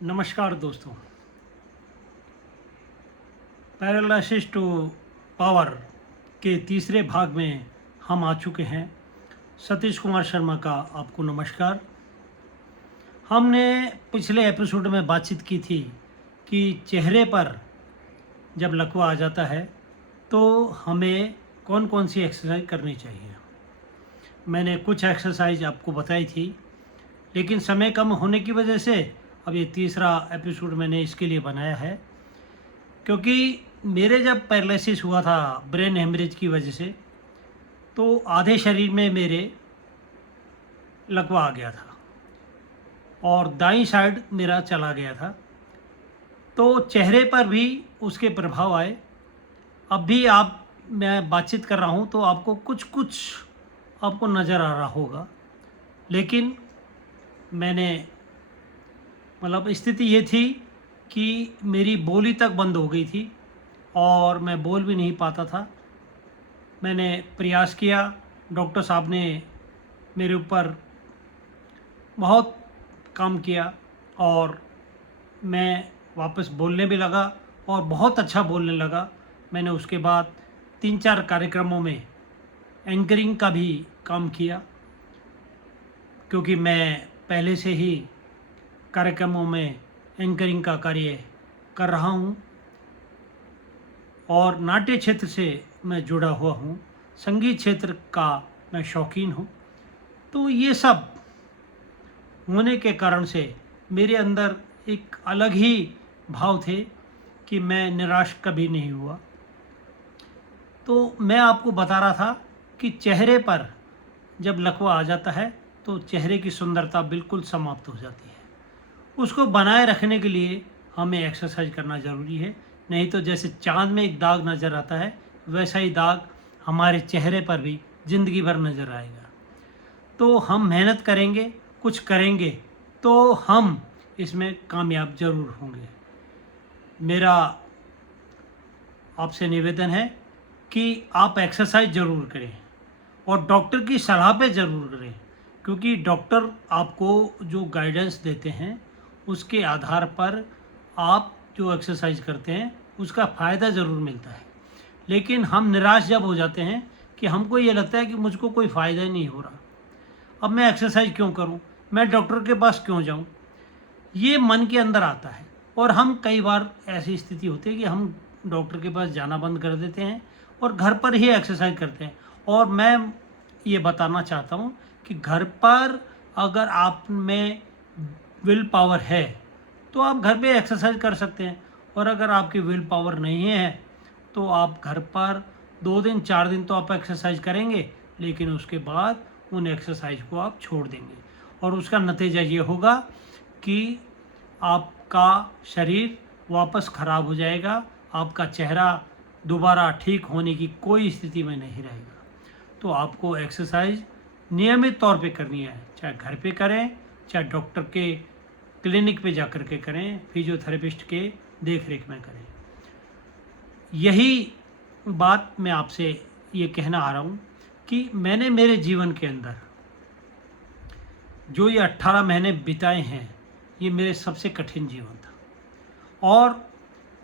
नमस्कार दोस्तों। Paralysis to power के तीसरे भाग में हम आ चुके हैं। सतीश कुमार शर्मा का आपको नमस्कार। हमने पिछले एपिसोड में बातचीत की थी कि चेहरे पर जब लकवा आ जाता है तो हमें कौन कौन सी एक्सरसाइज करनी चाहिए। मैंने कुछ एक्सरसाइज आपको बताई थी, लेकिन समय कम होने की वजह से अब ये तीसरा एपिसोड मैंने इसके लिए बनाया है, क्योंकि मेरे जब पैरालिसिस हुआ था ब्रेन हेमरेज की वजह से, तो आधे शरीर में मेरे लकवा आ गया था और दाईं साइड मेरा चला गया था। तो चेहरे पर भी उसके प्रभाव आए। अब भी मैं बातचीत कर रहा हूँ तो आपको कुछ कुछ आपको नज़र आ रहा होगा, लेकिन मैंने स्थिति ये थी कि मेरी बोली तक बंद हो गई थी और मैं बोल भी नहीं पाता था। मैंने प्रयास किया, डॉक्टर साहब ने मेरे ऊपर बहुत काम किया और मैं वापस बोलने भी लगा और बहुत अच्छा बोलने लगा। मैंने उसके बाद 3-4 कार्यक्रमों में एंकरिंग का भी काम किया, क्योंकि मैं पहले से ही कार्यक्रमों में एंकरिंग का कार्य कर रहा हूँ और नाट्य क्षेत्र से मैं जुड़ा हुआ हूँ, संगीत क्षेत्र का मैं शौकीन हूँ। तो ये सब होने के कारण से मेरे अंदर एक अलग ही भाव थे कि मैं निराश कभी नहीं हुआ। तो मैं आपको बता रहा था कि चेहरे पर जब लकवा आ जाता है तो चेहरे की सुंदरता बिल्कुल समाप्त हो जाती है। उसको बनाए रखने के लिए हमें एक्सरसाइज करना ज़रूरी है, नहीं तो जैसे चाँद में एक दाग नज़र आता है, वैसा ही दाग हमारे चेहरे पर भी ज़िंदगी भर नज़र आएगा। तो हम मेहनत करेंगे, कुछ करेंगे तो हम इसमें कामयाब ज़रूर होंगे। मेरा आपसे निवेदन है कि आप एक्सरसाइज ज़रूर करें और डॉक्टर की सलाह पे ज़रूर करें, क्योंकि डॉक्टर आपको जो गाइडेंस देते हैं उसके आधार पर आप जो एक्सरसाइज करते हैं उसका फ़ायदा ज़रूर मिलता है। लेकिन हम निराश जब हो जाते हैं कि हमको ये लगता है कि मुझको कोई फ़ायदा ही नहीं हो रहा, अब मैं एक्सरसाइज क्यों करूं, मैं डॉक्टर के पास क्यों जाऊं, ये मन के अंदर आता है। और हम कई बार ऐसी स्थिति होती है कि हम डॉक्टर के पास जाना बंद कर देते हैं और घर पर ही एक्सरसाइज करते हैं। और मैं ये बताना चाहता हूँ कि घर पर अगर आप में विल पावर है तो आप घर पे एक्सरसाइज कर सकते हैं, और अगर आपकी विल पावर नहीं है तो आप घर पर 2 दिन 4 दिन तो आप एक्सरसाइज करेंगे, लेकिन उसके बाद उन एक्सरसाइज को आप छोड़ देंगे और उसका नतीजा ये होगा कि आपका शरीर वापस ख़राब हो जाएगा, आपका चेहरा दोबारा ठीक होने की कोई स्थिति में नहीं रहेगा। तो आपको एक्सरसाइज नियमित तौर पे करनी है, चाहे घर पे करें, चाहे डॉक्टर के क्लिनिक पे जा कर के करें, फिजियोथेरेपिस्ट के देख रेख में करें। यही बात मैं आपसे ये कहना आ रहा हूँ कि मैंने मेरे जीवन के अंदर जो ये 18 महीने बिताए हैं, ये मेरे सबसे कठिन जीवन था। और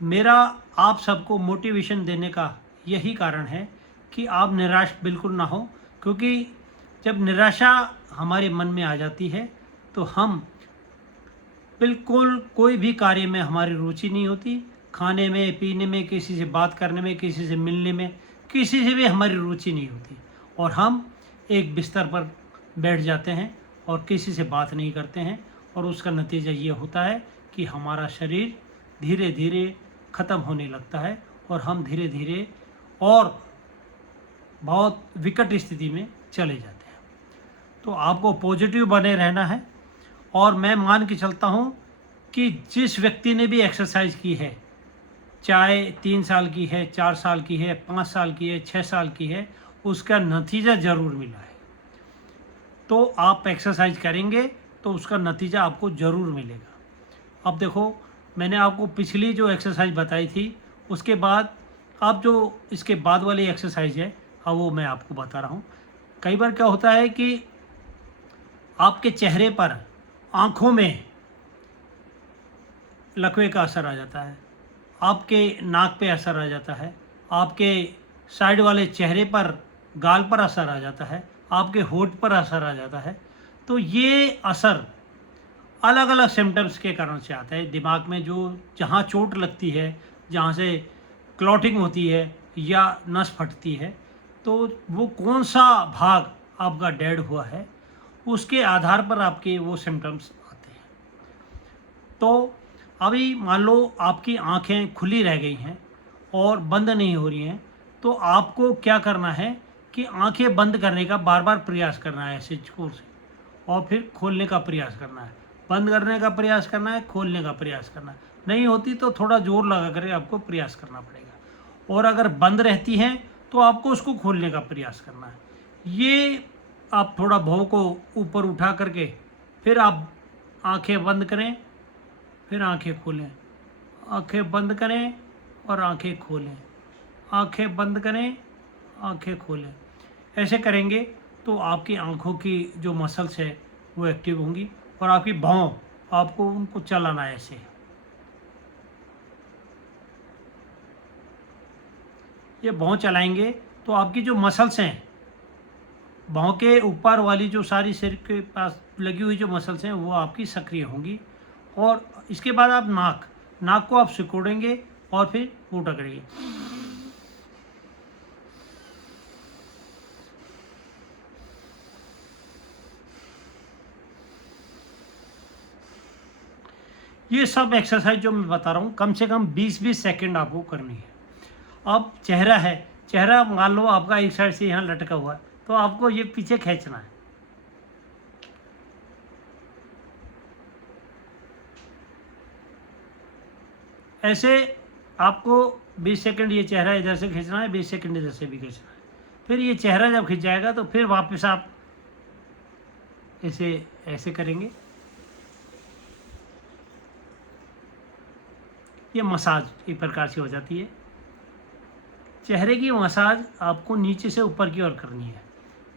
मेरा आप सबको मोटिवेशन देने का यही कारण है कि आप निराश बिल्कुल ना हो, क्योंकि जब निराशा हमारे मन में आ जाती है तो हम बिल्कुल कोई भी कार्य में हमारी रुचि नहीं होती। खाने में, पीने में, किसी से बात करने में, किसी से मिलने में, किसी से भी हमारी रुचि नहीं होती और हम एक बिस्तर पर बैठ जाते हैं और किसी से बात नहीं करते हैं। और उसका नतीजा ये होता है कि हमारा शरीर धीरे धीरे ख़त्म होने लगता है और हम धीरे धीरे और बहुत विकट स्थिति में चले जाते हैं। तो आपको पॉजिटिव बने रहना है। और मैं मान के चलता हूँ कि जिस व्यक्ति ने भी एक्सरसाइज की है, चाहे 3 साल की है, 4 साल की है, 5 साल की है, 6 साल की है, उसका नतीजा ज़रूर मिला है। तो आप एक्सरसाइज करेंगे तो उसका नतीजा आपको ज़रूर मिलेगा। अब देखो, मैंने आपको पिछली जो एक्सरसाइज बताई थी उसके बाद आप जो इसके बाद वाली एक्सरसाइज है, अब वो मैं आपको बता रहा हूँ। कई बार क्या होता है कि आपके चेहरे पर, आँखों में लकवे का असर आ जाता है, आपके नाक पे असर आ जाता है, आपके साइड वाले चेहरे पर, गाल पर असर आ जाता है, आपके होठ पर असर आ जाता है। तो ये असर अलग अलग सिम्टम्स के कारण से आता है। दिमाग में जो जहाँ चोट लगती है, जहाँ से क्लॉटिंग होती है या नस फटती है, तो वो कौन सा भाग आपका डेड हुआ है, उसके आधार पर आपके वो सिम्टम्स आते हैं। तो अभी मान लो आपकी आंखें खुली रह गई हैं और बंद नहीं हो रही हैं, तो आपको क्या करना है कि आंखें बंद करने का बार बार प्रयास करना है ऐसे जोर से, और फिर खोलने का प्रयास करना है, बंद करने का प्रयास करना है, खोलने का प्रयास करना है। नहीं होती तो थोड़ा जोर लगा कर आपको प्रयास करना पड़ेगा, और अगर बंद रहती हैं तो आपको उसको खोलने का प्रयास करना है। ये आप थोड़ा भौं को ऊपर उठा करके फिर आप आंखें बंद करें, फिर आंखें खोलें, आंखें बंद करें और आंखें खोलें, आंखें बंद करें, आंखें खोलें। ऐसे करेंगे तो आपकी आंखों की जो मसल्स है वो एक्टिव होंगी, और आपकी भौं, आपको उनको चलाना है ऐसे। ये भौं चलाएंगे तो आपकी जो मसल्स हैं, भौं के ऊपर वाली जो सारी सिर के पास लगी हुई जो मसल्स हैं वो आपकी सक्रिय होंगी। और इसके बाद आप नाक, नाक को आप सिकोड़ेंगे और फिर ऊँटा करेंगे। ये सब एक्सरसाइज जो मैं बता रहा हूँ कम से कम 20-20 सेकंड आपको करनी है। अब चेहरा है, चेहरा मान लो आपका एक साइड से यहाँ लटका हुआ है, तो आपको ये पीछे खींचना है। ऐसे आपको 20 सेकंड ये चेहरा इधर से खींचना है, 20 सेकंड इधर से भी खींचना है। फिर ये चेहरा जब खिंच जाएगा तो फिर वापस आप ऐसे ऐसे करेंगे। ये मसाज एक प्रकार से हो जाती है। चेहरे की मसाज आपको नीचे से ऊपर की ओर करनी है,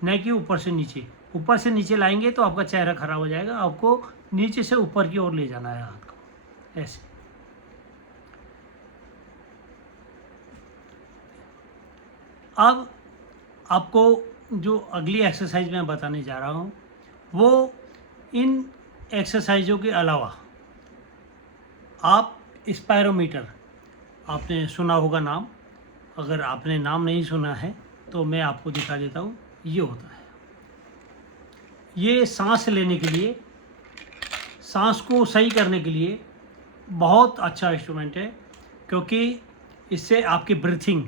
न कि ऊपर से नीचे। ऊपर से नीचे लाएंगे तो आपका चेहरा खराब हो जाएगा, आपको नीचे से ऊपर की ओर ले जाना है हाथ को, ऐसे। अब आपको जो अगली एक्सरसाइज मैं बताने जा रहा हूँ वो इन एक्सरसाइजों के अलावा आप स्पायरोमीटर, आपने सुना होगा नाम, अगर आपने नाम नहीं सुना है तो मैं आपको दिखा देता हूँ। ये होता है, ये सांस लेने के लिए, सांस को सही करने के लिए बहुत अच्छा इंस्ट्रूमेंट है, क्योंकि इससे आपकी ब्रीथिंग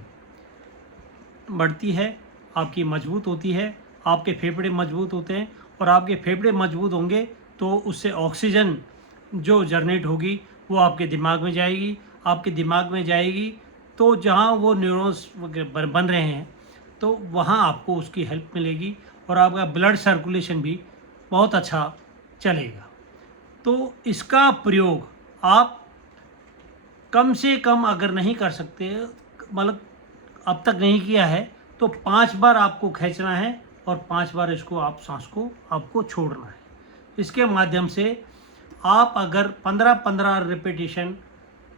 बढ़ती है, आपकी मजबूत होती है, आपके फेफड़े मजबूत होते हैं, और आपके फेफड़े मजबूत होंगे तो उससे ऑक्सीजन जो जनरेट होगी वो आपके दिमाग में जाएगी, आपके दिमाग में जाएगी तो जहाँ वो न्यूरॉन्स बन रहे हैं तो वहाँ आपको उसकी हेल्प मिलेगी, और आपका ब्लड सर्कुलेशन भी बहुत अच्छा चलेगा। तो इसका प्रयोग आप कम से कम, अगर नहीं कर सकते, मतलब अब तक नहीं किया है, तो 5 बार आपको खींचना है और 5 बार इसको आप सांस को आपको छोड़ना है। इसके माध्यम से आप अगर 15-15 रिपीटेशन,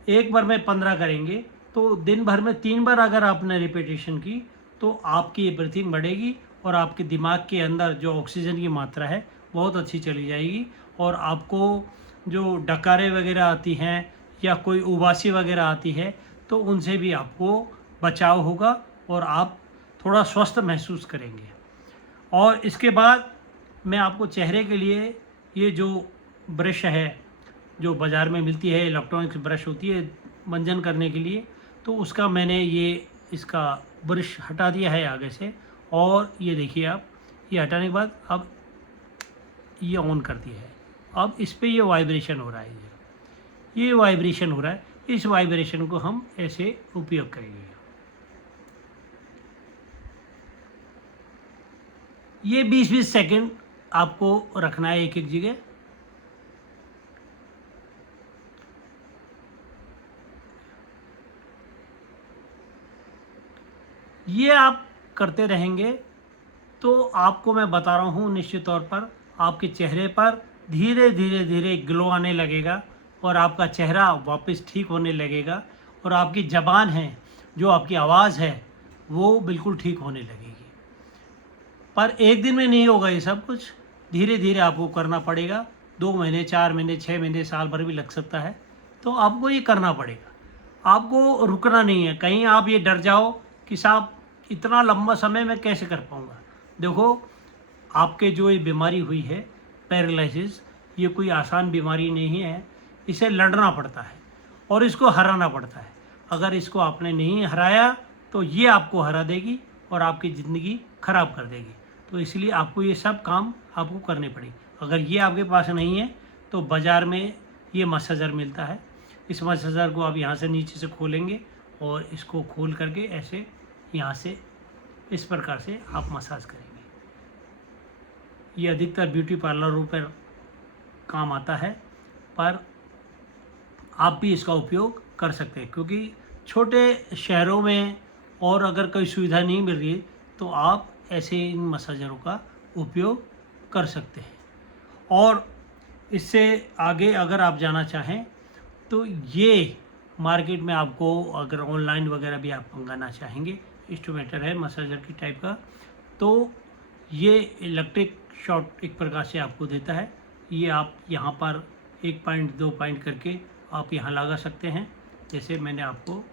एक बार में 15 करेंगे तो दिन भर में 3 बार अगर आपने रिपीटेशन की तो आपकी ब्रीथिंग बढ़ेगी, और आपके दिमाग के अंदर जो ऑक्सीजन की मात्रा है बहुत अच्छी चली जाएगी, और आपको जो डकारें वगैरह आती हैं या कोई उबासी वगैरह आती है तो उनसे भी आपको बचाव होगा और आप थोड़ा स्वस्थ महसूस करेंगे। और इसके बाद मैं आपको चेहरे के लिए ये जो ब्रश है, जो बाज़ार में मिलती है, इलेक्ट्रॉनिक्स ब्रश होती है मंजन करने के लिए, तो उसका मैंने ये इसका ब्रश हटा दिया है आगे से, और ये देखिए आप, ये हटाने के बाद अब ये ऑन कर दिया है। अब इस पर ये वाइब्रेशन हो रहा है, ये वाइब्रेशन हो रहा है। इस वाइब्रेशन को हम ऐसे उपयोग करेंगे। ये 20-20 सेकंड आपको रखना है एक एक जगह। ये आप करते रहेंगे तो आपको मैं बता रहा हूँ निश्चित तौर पर आपके चेहरे पर धीरे धीरे धीरे ग्लो आने लगेगा, और आपका चेहरा वापस ठीक होने लगेगा और आपकी ज़बान है, जो आपकी आवाज़ है, वो बिल्कुल ठीक होने लगेगी। पर एक दिन में नहीं होगा ये सब कुछ, धीरे धीरे आपको करना पड़ेगा। 2 महीने, 4 महीने, 6 महीने, साल भर भी लग सकता है, तो आपको ये करना पड़ेगा। आपको रुकना नहीं है। कहीं आप ये डर जाओ कि साहब इतना लंबा समय मैं कैसे कर पाऊँगा। देखो, आपके जो ये बीमारी हुई है पैरालिसिस, ये कोई आसान बीमारी नहीं है। इसे लड़ना पड़ता है और इसको हराना पड़ता है। अगर इसको आपने नहीं हराया तो ये आपको हरा देगी और आपकी ज़िंदगी ख़राब कर देगी। तो इसलिए आपको ये सब काम आपको करने पड़ेगी। अगर ये आपके पास नहीं है तो बाज़ार में ये मसाजर मिलता है। इस मसाजर को आप यहाँ से नीचे से खोलेंगे और इसको खोल करके ऐसे यहाँ से इस प्रकार से आप मसाज करेंगे। ये अधिकतर ब्यूटी पार्लरों पर काम आता है, पर आप भी इसका उपयोग कर सकते हैं, क्योंकि छोटे शहरों में और अगर कोई सुविधा नहीं मिल रही तो आप ऐसे इन मसाजरों का उपयोग कर सकते हैं। और इससे आगे अगर आप जाना चाहें तो ये मार्केट में आपको अगर ऑनलाइन वगैरह भी आप मंगाना चाहेंगे, इंस्ट्रूमेंटर है मसाजर की टाइप का, तो ये इलेक्ट्रिक शॉट एक प्रकार से आपको देता है। ये आप यहाँ पर 1 पॉइंट 2 पॉइंट करके आप यहाँ लगा सकते हैं। जैसे मैंने आपको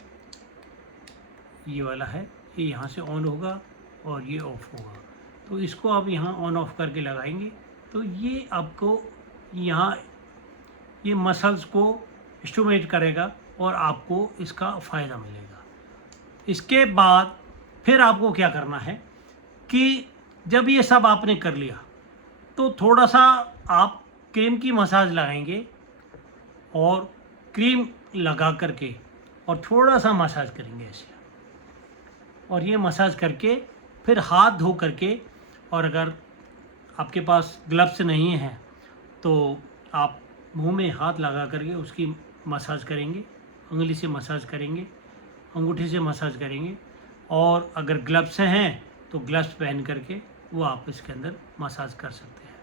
ये वाला है, ये यहाँ से ऑन होगा और ये ऑफ होगा, तो इसको आप यहाँ ऑन ऑफ करके लगाएंगे तो ये आपको यहाँ ये मसल्स को स्टिमुलेट करेगा और आपको इसका फ़ायदा मिलेगा। इसके बाद फिर आपको क्या करना है कि जब ये सब आपने कर लिया तो थोड़ा सा आप क्रीम की मसाज लगाएंगे और क्रीम लगा करके और थोड़ा सा मसाज करेंगे ऐसे, और ये मसाज करके फिर हाथ धो करके, और अगर आपके पास ग्लव्स नहीं हैं तो आप मुंह में हाथ लगा करके उसकी मसाज करेंगे, उंगली से मसाज करेंगे, अंगूठे से मसाज करेंगे, और अगर ग्लव्स हैं तो ग्लव्स पहन करके वो आप इसके अंदर मसाज कर सकते हैं।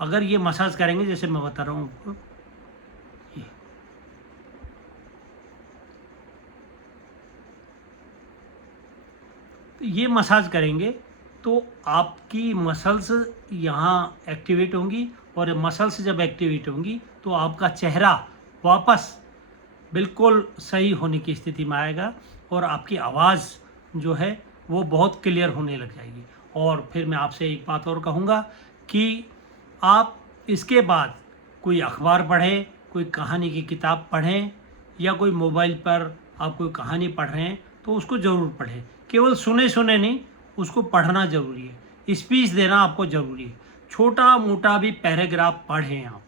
अगर ये मसाज करेंगे जैसे मैं बता रहा हूँ आपको, तो ये मसाज करेंगे तो आपकी मसल्स यहाँ एक्टिवेट होंगी, और मसल्स जब एक्टिवेट होंगी तो आपका चेहरा वापस बिल्कुल सही होने की स्थिति में आएगा और आपकी आवाज़ जो है वो बहुत क्लियर होने लग जाएगी। और फिर मैं आपसे एक बात और कहूँगा कि आप इसके बाद कोई अखबार पढ़ें, कोई कहानी की किताब पढ़ें, या कोई मोबाइल पर आप कोई कहानी पढ़ रहे हैं तो उसको ज़रूर पढ़ें। केवल सुने सुने नहीं, उसको पढ़ना ज़रूरी है, स्पीच देना आपको ज़रूरी है। छोटा मोटा भी पैराग्राफ पढ़ें आप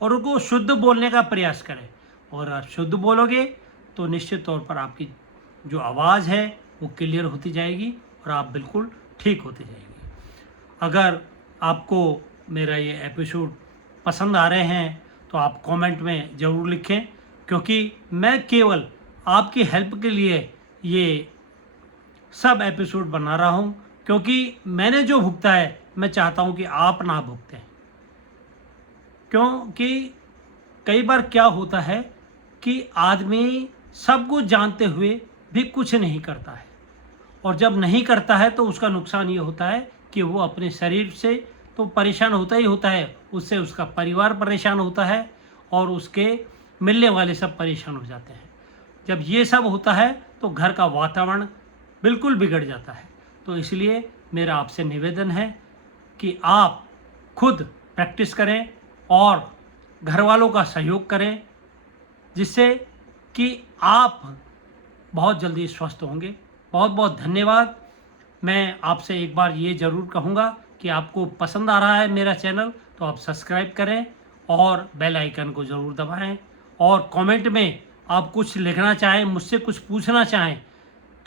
और उनको शुद्ध बोलने का प्रयास करें, और आप शुद्ध बोलोगे तो निश्चित तौर पर आपकी जो आवाज़ है वो क्लियर होती जाएगी और आप बिल्कुल ठीक होती जाएगी। अगर आपको मेरा ये एपिसोड पसंद आ रहे हैं तो आप कमेंट में ज़रूर लिखें, क्योंकि मैं केवल आपकी हेल्प के लिए ये सब एपिसोड बना रहा हूँ, क्योंकि मैंने जो भुगता है मैं चाहता हूँ कि आप ना भुगतें। क्योंकि कई बार क्या होता है कि आदमी सब कुछ जानते हुए भी कुछ नहीं करता है, और जब नहीं करता है तो उसका नुकसान ये होता है कि वो अपने शरीर से तो परेशान होता ही होता है, उससे उसका परिवार परेशान होता है और उसके मिलने वाले सब परेशान हो जाते हैं। जब ये सब होता है तो घर का वातावरण बिल्कुल बिगड़ जाता है। तो इसलिए मेरा आपसे निवेदन है कि आप खुद प्रैक्टिस करें और घर वालों का सहयोग करें, जिससे कि आप बहुत जल्दी स्वस्थ होंगे। बहुत बहुत धन्यवाद। मैं आपसे एक बार ये ज़रूर कहूँगा कि आपको पसंद आ रहा है मेरा चैनल तो आप सब्सक्राइब करें और बेल आइकन को ज़रूर दबाएं, और कमेंट में आप कुछ लिखना चाहें, मुझसे कुछ पूछना चाहें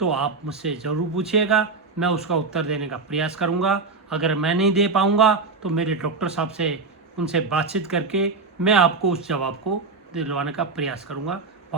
तो आप मुझसे ज़रूर पूछिएगा, मैं उसका उत्तर देने का प्रयास करूँगा। अगर मैं नहीं दे पाऊँगा तो मेरे डॉक्टर साहब से उनसे बातचीत करके मैं आपको उस जवाब को दिलवाने का प्रयास करूँगा।